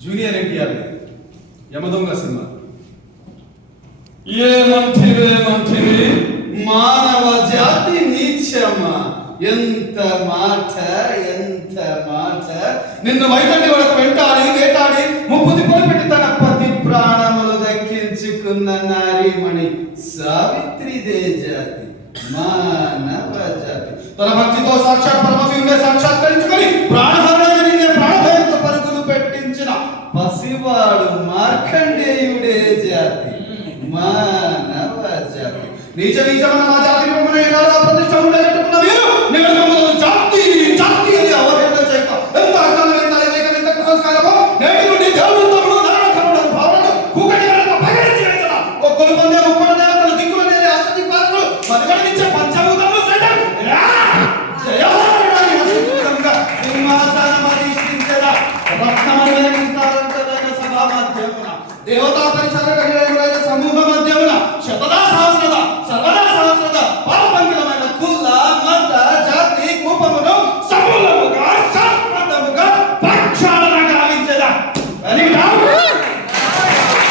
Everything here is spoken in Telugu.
Junior NTR Yamadonga cinema. ఏమంటివి మానవ జాతి నీచమా, ఎంత మాట ఎంత మాట. నిన్ను వైతండి వరకు వెంటాడి వేటాడి ముప్పు తిప్పలు పెట్టి తన పతి ప్రాణములు దక్కించుకున్న నారీమణి సావిత్రిదే జాతి, మానవ జాతి. తన భక్తితో సాక్షాత్ పరమశివుడే సాక్షాత్కరించుకొని ప్రాణహరణి ప్రాణభయంతో పరుగులు పెట్టించిన పసివాడు మార్కండేయుడే జాతి, మానవ జాతి. నీచ నీచమైన మా జాతి ప్రతిష్ట ఉండేటట్టుకున్న మీరు నిగమములను జాతి జాతి అని అవహేళన చేయక ఎంత అర్థం ఎంత సంస్కారమో నేటి నుండి దేవుడు తమ్ముడు నారాయణ తమ్ముడు భావనను కూకటి పగరించి వేసిన ఓ కొలుపందే ముప్పటి దేవతలు దిక్కులు నేరే అసతి పాత్రలు మధుగణించే పంచభూతములు సైతం జయహరణి హసించంగా సింహాసనం అధిష్ఠించదా రత్నమణి వెలిగిస్తారంతమైన సభా మాధ్యమున దేవతా పరిచరణ